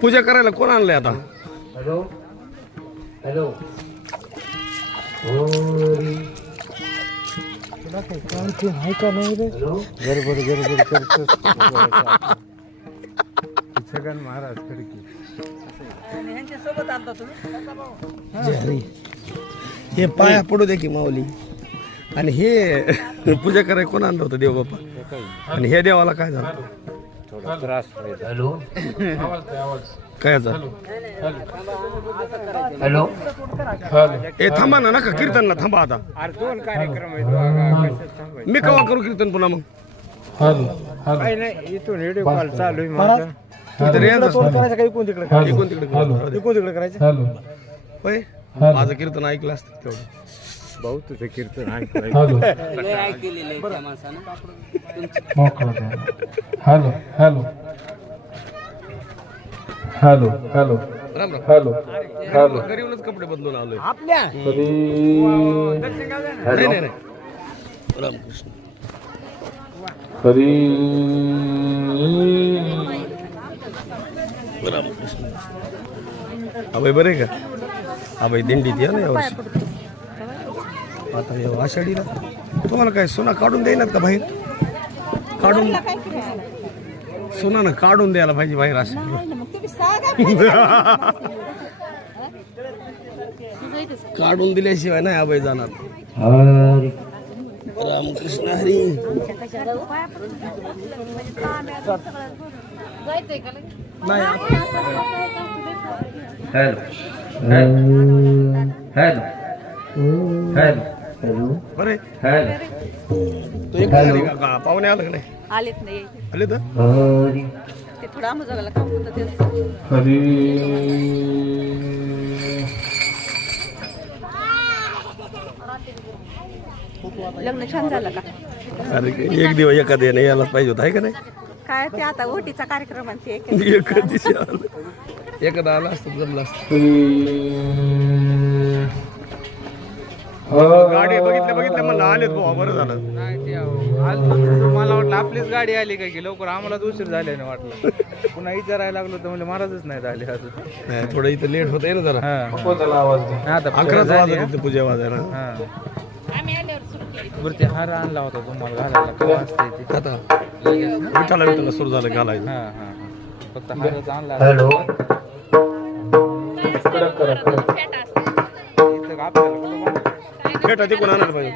पूजा करायला कोण आणलंय आता? हॅलो हॅलो तुला काही काम आहे का नाही रे? गडबड गडबड करतो छगन महाराज खडकी. हे पाया पडू दे की माऊली. आणि हे पूजा करायला कोण आणलं होतं देव बाप्पा? आणि हे देवाला काय झालं? थोडा त्रास व्हायचा. हॅलो काय झालं? हॅलो ए थांबा ना, नका कीर्तन ना, थांबा आता. अरे दोन कार्यक्रम आहेत. मी कवा करू कीर्तन पुन्हा मग? काही नाही, इथून व्हिडिओ कॉल चालू आहे माझा. करायचं काही कोण तिकडे इकडून तिकडे कोण तिकडे करायचं. होय, माझं कीर्तन ऐकलं असतं तेवढं. भाऊ तुझं कीर्तन ऐकलं. Hello hello hello hello hello Ram Ram. Hello hello घरी येऊनच कपडे बदलून आलोय. आपल्या नाही नाही नाही. रामकृष्ण. रामकृष्ण. अभय बरे का? अभय दिंडीत या ना यावर्षी. आता या आषाढीला तुम्हाला काय सोना काढून देईनात का बाहेर? काढून सोना ना काढून द्यायला पाहिजे बाहेर असं. काढून दिल्याशिवाय नाही अभय जाणार. रामकृष्ण हरी. नाही हॅलो हॅलो हॅलो हॅलो बरे हॅलो तो एक घरी का पाहुणे आलं का नाही? आलेत नाही आले तर हरी ते थोडं आमचं काम होतं ते. हरी लग्न छान झालं का? अरे एक दिवस एका दिवस यायला पाहिजे होता आहे का नाही? काय ते आता ओटीचा कार्यक्रम आणि ते एका दिवशी आलं. एखादा आला असतं जमलं असतं. गाडी बघितल्या म्हणलं आलेत भाऊ, बरं झालं. मला वाटलं आपलीच गाडी आली काय की लवकर, आम्हाला उशीर झाल्याने वाटलं. पुन्हा विचारायला लागलो तर म्हणजे महाराजच नाही झाले अजून. नाही थोडं इथं लेट होत आहे ना जरा. आता 11 वाजत इथं पूजा वाजायला. वरती हार आणला होता तुम्हाला घालायला, केव्हा असते ते? आता विठाला सुरू झालं घालायचं. हा हा फक्त हारच आणला. हॅलो इथं आपल्याला फेटा तिकडून आणायला पाहिजे.